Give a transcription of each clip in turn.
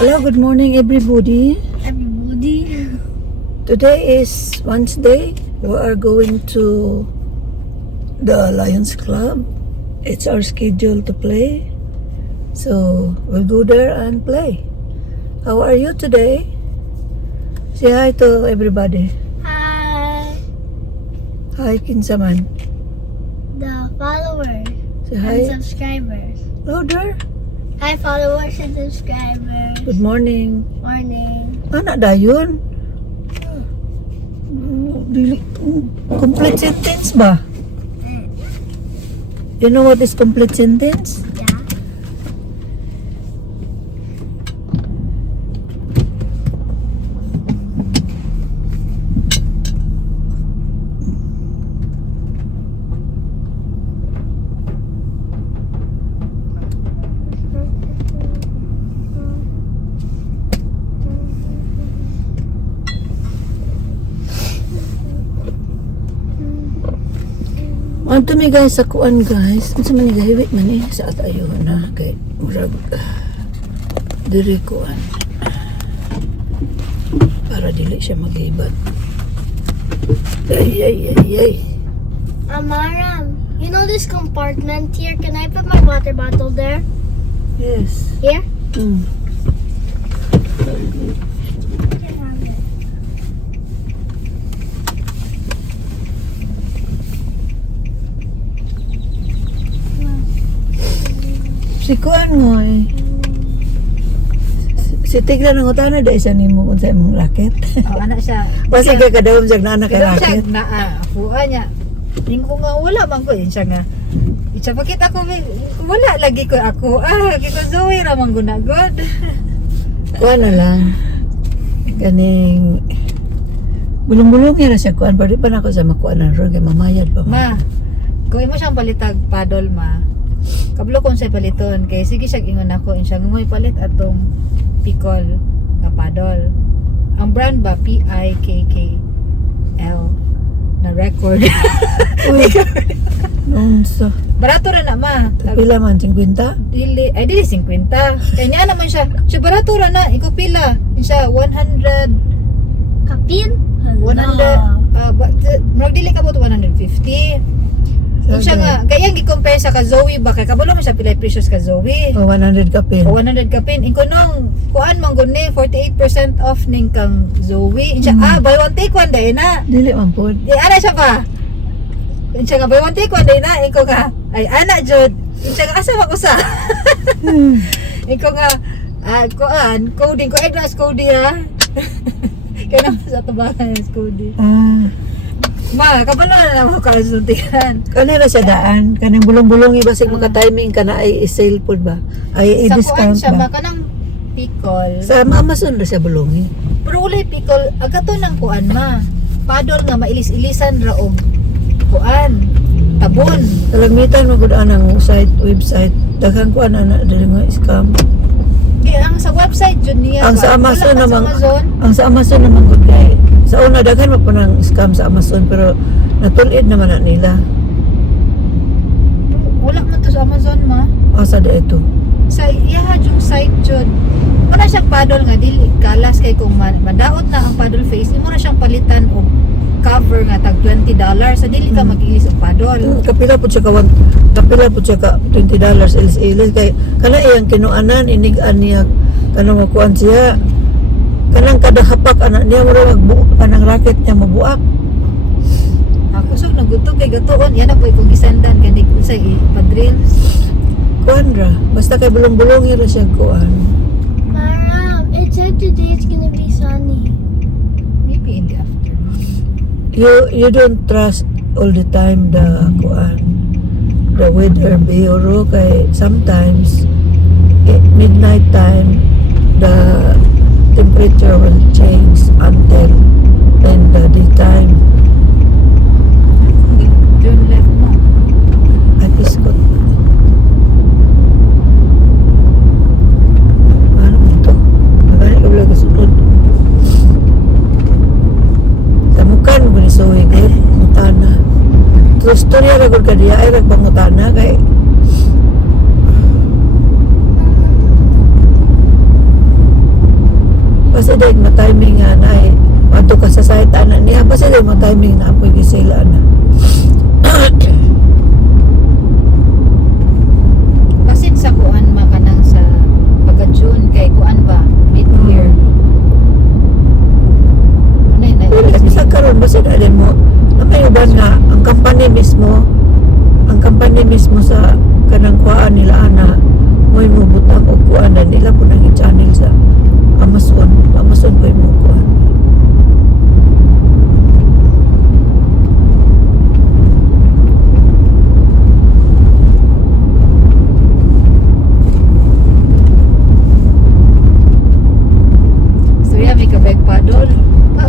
Hello, good morning everybody. Today is Wednesday. We are going to the Lions Club. It's our schedule to play. So we'll go there and play. How are you today? Say hi to everybody. Hi, Hi, kinsaman. the followers Say hi. and subscribers. Louder. Hi, followers and subscribers. Good morning. Morning. Anak dayon. Dili complete sentence ba? You know what is complete sentence? Yeah. Anto mi guys sa kuan guys. Unsa man ni gahiwit man eh sa atayo na kay murag diri kuan. Para dili siya magibat. Ay. Amaram, you know this compartment here? Can I put my water bottle there? Yes. Here? Mm. Si kuan mo eh. Si Tigla ng utana dahil sa nimo kung sa imong racket. Oh, anak siya. Basta kay kadawom siya na anak kay Kadang siya racket. na kuha niya. Tingin ko nga wala man ko siya nga. Isa pakit ako wala lagi ko ako. Kiko Zoe ra man gunagod. Kuan na lang. Kaning bulong-bulong na siya kuan. Pero di pa na ako sa makuan ng ron kay mamayad pa Ma, kung imo siyang palitag paddle ma. Kablo kung siya paliton kay sige siya ingon ako siya ngoy palit atong Pikol nga paddle. Ang brand ba PIKKL na record. Uy. Nonsa. Barato ra na ma. Pila man 50? Dili 50. Kaya niya naman siya. Siya barato ra na. Ikaw pila. Siya 100. Kapin? 100. Marag dili ka ba 150. Kung siya nga, kaya gi-compare sa ka Zoe ba? Kaya kabalo mo siya pilay precious ka Zoe. O 100 kapin. O 100 ka pin. Inko nung, kuan man gud ni 48% off ning kang Zoe. Siya, buy one take one day na. Dili man po. Ana siya pa. Siya nga, buy one take one day na. Inko ka, ay ana jud. Siya nga, asa ko sa. Inko nga, kuan, coding ko, address coding ha. Kaya naman sa tabangan yung coding. Ma, kabalo na naman ka suntikan. Kana na siya daan. Kanang bulong-bulong ibasig maka-timing kana ay i-sale po ba? Ay Sa kuan i-discount siya ba? ba? Kanang Pikol. Sa Amazon na siya bulongi. Pero ulay Pikol, agato ng kuan ma. Padol nga mailis-ilisan ra og kuan. Tabon. Talagmitan mo gud anang website. Daghang kuan ana dili nga scam. Kaya ang sa website jud niya Ang sa Amazon wala pa namang sa Amazon. ang sa Amazon namang good kay. Sa una daghan mo po ng scam sa Amazon pero natulid naman na nila. Wala man to sa Amazon ma. Asa da ito? Sa iya yung site jud. Wala siyang paddle nga dili kalas kay kung madaot na ang paddle face, imo na siyang palitan og cover nga tag $20 sa dili ka mag-ilis og paddle. Kapila po siya ka $20 ilis kay kana iyang kinuanan inigaan niya kanang makuan siya kanang kada hapak anak niya mura kanang racket niya mabuak. Ako so nagutog kay gatuon yan ako kung gisandan kani unsay ipadrill. Kuan ra basta kay bulong-bulong ra siya kuan. Maram, it said today it's gonna be sunny. Maybe in the afternoon. You don't trust all the time the kuan the weather bureau kay sometimes midnight time the temperature will change until in the daytime. June left mo. Ay, piskot. Ano ito? Magani ka wala kasunod. Tamukan mo ni Zoe kay mutana. True story ra gud ka diya ay ragbangutana kay basta dahil ma-timing nga na eh. Mato ka sa site ana niya, basta dahil ma-timing na ako gisila na. Basit sa kuan makanang sa pagka-June kay kuan ba mid-year. Unay na. Wala sa karon basta dahil mo, na may uban nga, ang company mismo sa kanang kuan nila ana, mo'y mubutang o kuan na nila po nang i-channel sa Amazon po yung kuan. So yeah, may kabag paddle.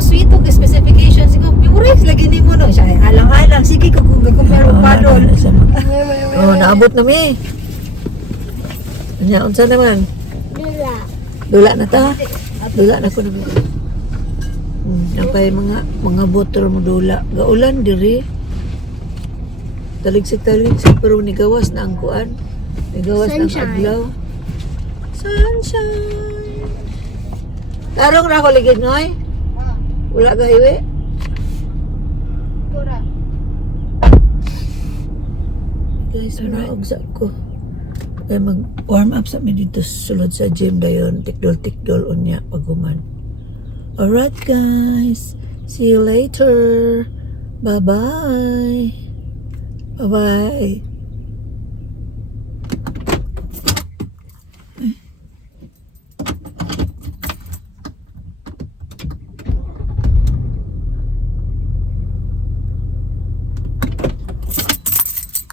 Sweet og specifications ko. Yung Rex lagi ni mo no. Siya ay alang-alang sige ko kung kumpara paddle. Oh, naabot na mi. Anya unsa naman? Dula. Dula na ta. Dula na ko naman. Napay mga botol mo dula. Gaulan diri. Taligsik pero ni gawas na ang kuan. Ni gawas na ang Sunshine. adlaw. Sunshine. Tarong ra ko ligid noy. Wala ga iwi. Guys, naugsa ko. Kaya mag-warm up sa mi dito sulod sa gym dayon. Tikdol unya paguman. Alright guys. See you later. Bye-bye. Bye-bye.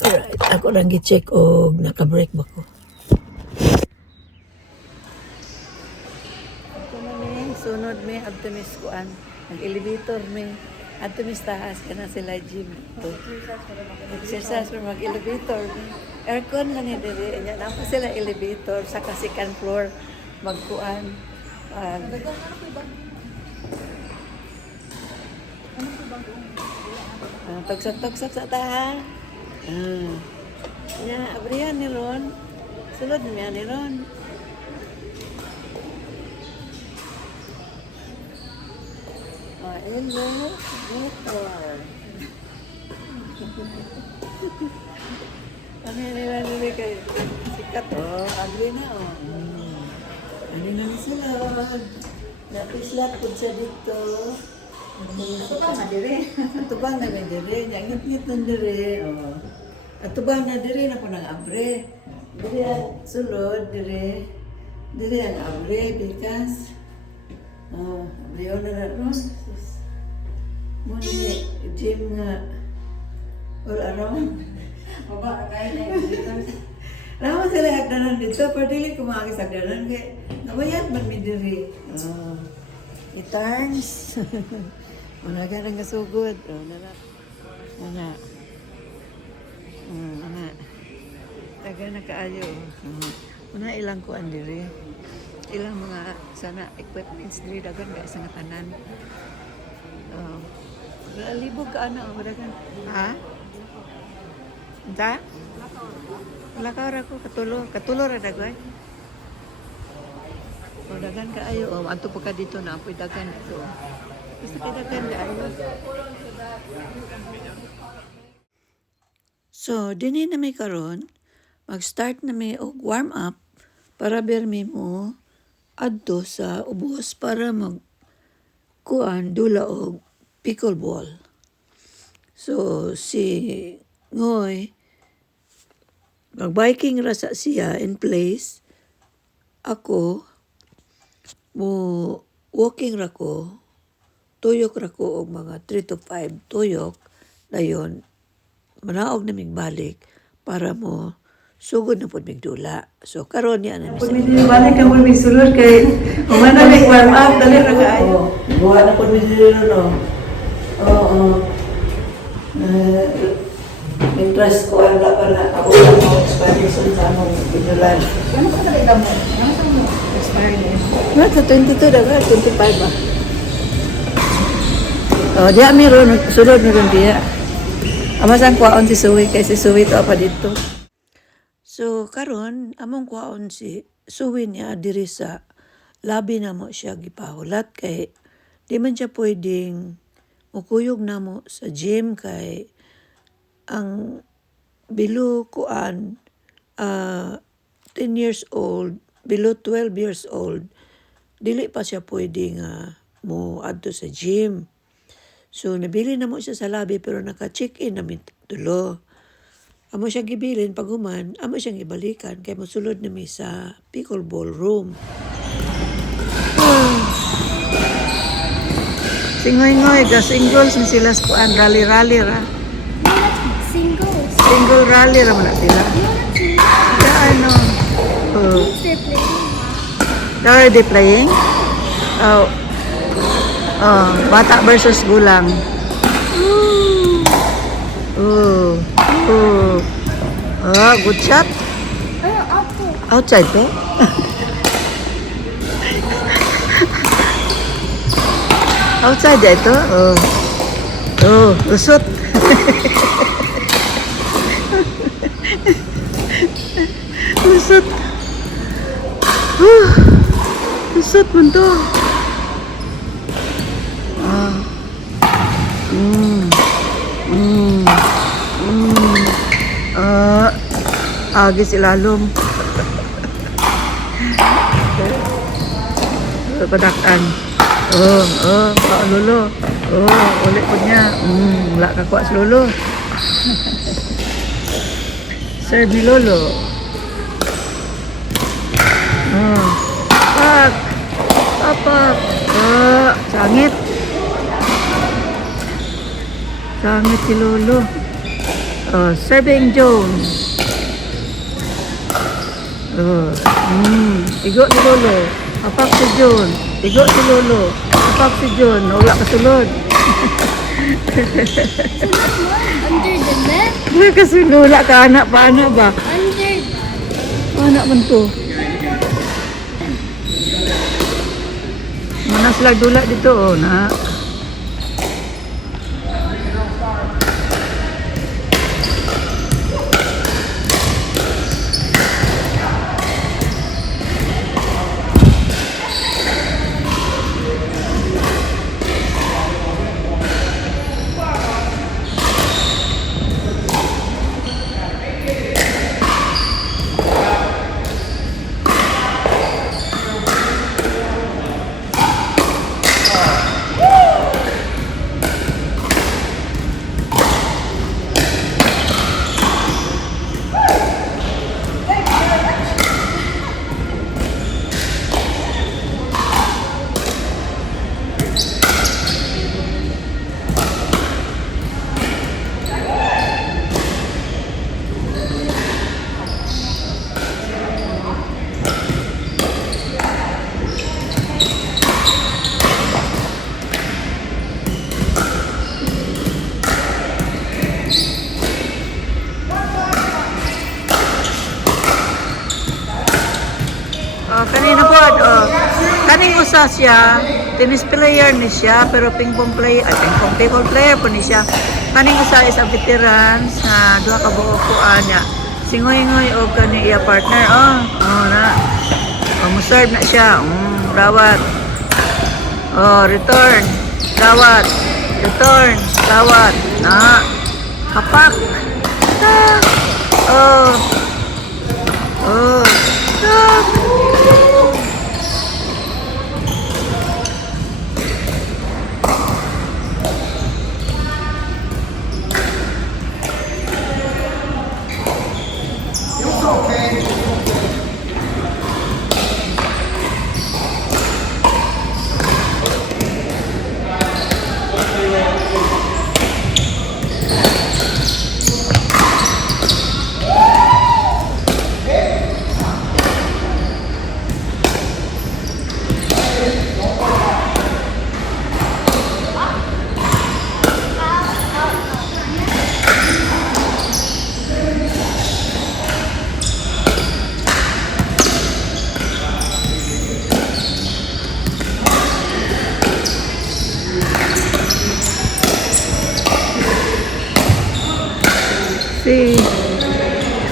Alright, ako lang gi-check og naka-break ba ko. Ito na mi, sunod mi, optimist kuan. Nag-elevator mi. Optimist taas ka na sila gym. Exercise for mag-elevator. Aircon lang ni diri. Yan ako sila elevator sa second floor magkuan. Tugsak-tugsak sa taha. Abrihan ni Ron. Sulod niya ni Ron. Hello, motor. Ano nila nila kayo? Sikat agri na Ano na sila? Napislat po siya dito. Atubang na dire. Atubang na may dire. Ngit-ngit na dire. Atubang na dire na po ng abre. Dire ang sulod, dire. Dire ang abre, bikas. Abriyo na na ron. Muna gym nga. All around. Baba kay na dito. Naman sila agdanan dito. Pero dili kumagis agdanan. Kaya nabayad man mi dire. It-turns. Wala ka nang kasugod. Nana. Taga na kaayo. Una ilang kuan diri. Ilang mga sana equipments diri dagan ga sa tanan. Libog ka ana ang dagan. Ha? Unta? Wala ka ra ko katulo ra dagway. O dagan ka ayo. Adto pa ka dito na apoy dagan dito. Gusto ka dagan ayo. So, dinhi na may karon, mag-start na may og warm up para bermi mo adto sa ubos para kuan dula og pickleball. So, si Ngoy mag-biking ra sa siya in place. Ako mo walking ra ko. Tuyok ra ko og mga 3 to 5 tuyok dayon manaog na mig balik para mo sugod na pud mig dula. So karon niya na pud mig balik ka mo mig sulod kay umana mig warm up dali ra kaayo. Buha na pud mig dilo no. Interest ko ang para ako lang mo Spanish sa among binulan. Ano ka talaga mo? Ano sa mo? Expired. Sa 22 daw, 25 ba? Diya meron sulod meron diya. Amasang kuwaon si Suwi kay si Suwi to pa dito. So karon among kuwaon si Suwi niya diri sa labi na mo siya gipahulat kay di man siya pwedeng mukuyog na mo sa gym kay ang below kuan 10 years old, below 12 years old, dili pa siya pwedeng mo adto sa gym. So nabili na mo siya sa labi pero naka-check-in namin tulo. Amo siya gibilin pag human, amo siyang ibalikan kay mosulod na mi sa pickleball room. Singoy-ngoy, singles ni sila sa kuan, rally-rally ra. Singles. Single rally ra man na sila. Sa ano? Oh. They're playing. Are they playing? Oh. Oh, bata versus gulang. Oh. Oh. Oh, good shot. Apple. Outside po? Outside ito? Oh. Oh, lusot. Lusot. Lusot mo to. Agis ilalom. Padakan. Lolo. Ulit po niya. Wala ka kuha sa lolo. Serve ni lolo. Pak. Apak. Sangit. Sangit si lolo. Serving Jones. Igo si lolo. Apak si John. Igo si lolo. Apak si John. Wala kasulod. Under the net. Wala kasulod. Wala ka anak pa anak ba? Under. Anak man to. Manas lang dula dito na. Kanina po, kaning usa siya, tennis player ni siya, pero ping-pong player, ping-pong player po ni siya. Kaning usa is a veteran sa duha ka buok ko anya. Singoy-ngoy og kani iya partner. Na. Mo-serve na siya. Rawat. Return. Rawat. Return. Rawat. Na. Kapak.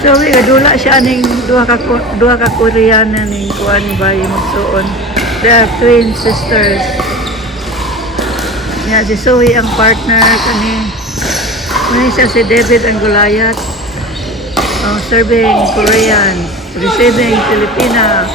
So, dula siya ning duha ka Koreana ning kuan ni bayi magsuon. They are twin sisters. Yeah, si Zoe ang partner kani. Kani siya si David ang Goliath. Serving Korean, receiving Filipina.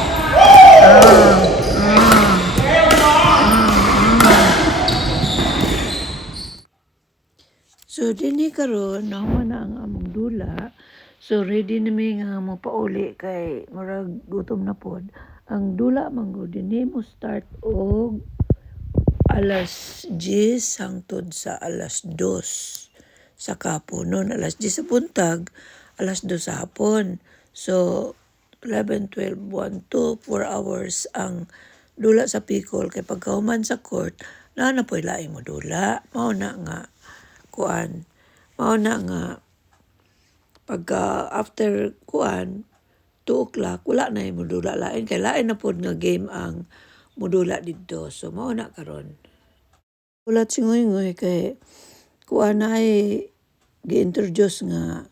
So dinhi karon nahuman na ang among dula. So ready na mi nga mo pauli kay murag gutom na pod. Ang dula man gud dinhi mo start og alas 10 hangtod sa alas 2 sa kaponon, alas 10 sa buntag, alas 2 sa hapon. So 11, 12, 1, 2, 4 hours ang dula sa Bicol kay pagkahuman sa court na po'y laing mo dula. Mao na nga kuan. Mao na nga pagka after kuan 2 o'clock wala na yung modula lain kay lain na pod nga game ang modula didto. So mao na karon. Ulat singoy-ngoy kay kuan na ay gi-introduce nga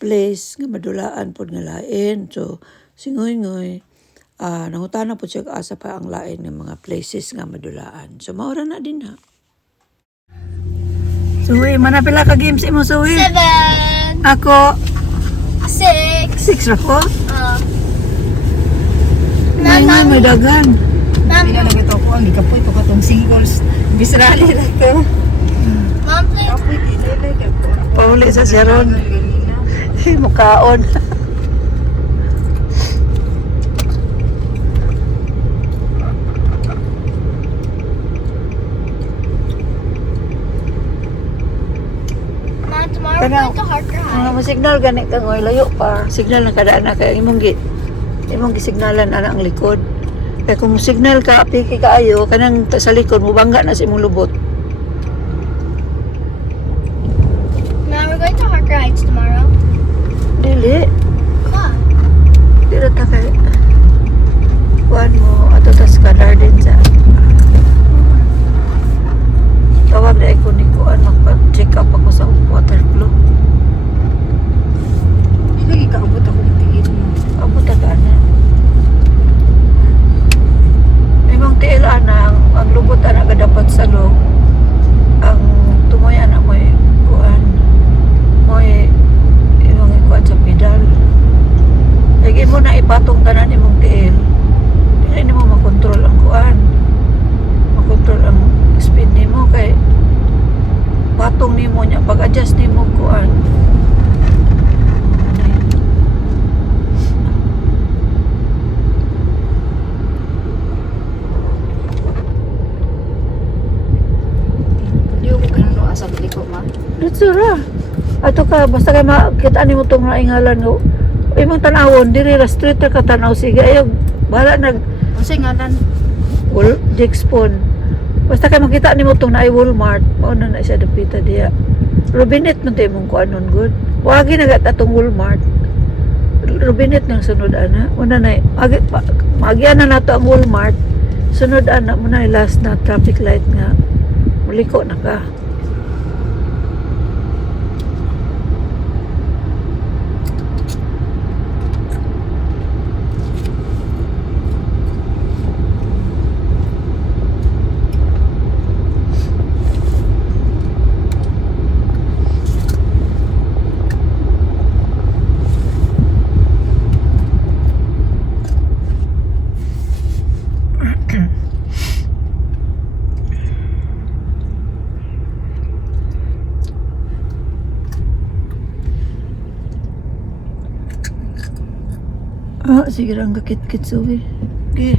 place nga madulaan pod nga lain. So singoy-ngoy nangutana po siya asa pa ang lain ng mga places nga madulaan. So maura na din ha. Suwi, manapila ka games imo Suwi? 7, Ako 6. 6 ra ko. May dagan. Hindi na nagito ko ang ikapoy ko katong singles. Bisrali na ko. Mom, please. Kapoy kilala ka ko. Pauli sa Sharon. Mukaon. Mom, tomorrow we're going to Harker High. Mga signal gani ka ngoy layo pa. Signal na kadaan na kay imong gisignalan ana ang likod. Kaya kung signal ka piki kaayo kanang sa likod mo bangga na sa imong lubot. Mom, we're going to Harker Heights tomorrow. Dili. What? Dili ta kay kuan mo ato tas kadar din sa tawag na ko ni kuan magpa-check up ako sa water flow. Lagi ka abot ako tingin mo. Abot na. Imong tiil ana ang lubot ana dapat sa loob. Ang tumoy ana mo'y kuan. Mo'y imong kuan sa pedal. Lagi mo na ipatong tanan imong tiil. Dili nimo makontrol ang kuan. Makontrol ang speed nimo kay patong nimo nya pag-adjust nimo kuan. Asa bili ko ma. Ritsura. Ato ka basta kay makita nimo tong naingalan ngo. Imong tanawon diri ra street ra ka tanaw sige ayo bala nag Unsay ngalan? Dixpon. Basta kay makita nimo tong naay Walmart, mao na siya dapita diya. Robinet man tay mong kuanon good. Wagi nagat atong Walmart. Robinet nang sunod ana. Una na magian na nato ang Walmart. Sunod ana mo na last na traffic light nga. Muliko na ka. Sige lang kakit-kit suwi. Okay.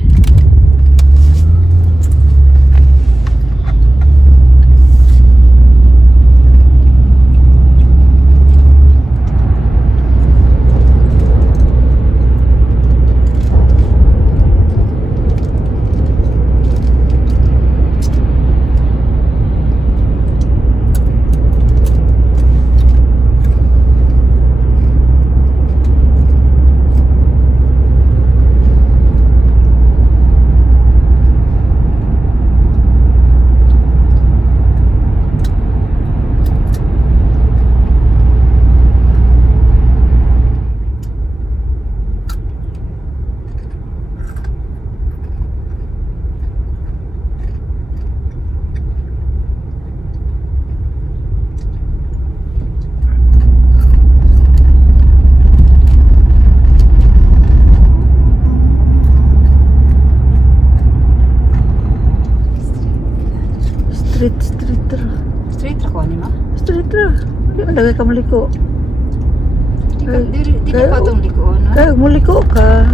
Street ra. Straight ra ko ni ma. Street ra. Di man dagay ka maliko. Di ka pa tong liko no. Kaya muliko ka.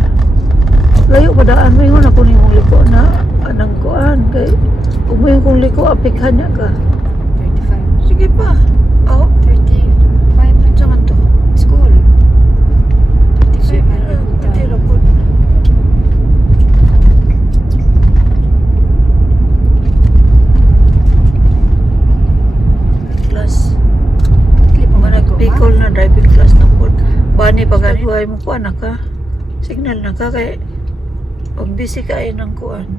Layo pa daan mo yun ako ni mong liko na anang kuan. Kaya kung mo yung kong liko, apikhan niya ka. 35. Sige pa. Oh, 35. saan to? School. 35. Sige na. Pati lang po. Class. Bicol na driving class na po. Bani pag buhay mo po anak ka. Signal na ka kay pag busy kayo ng kuan.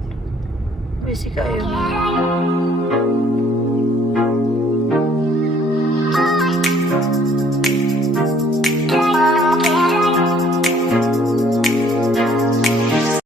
Busy kayo ng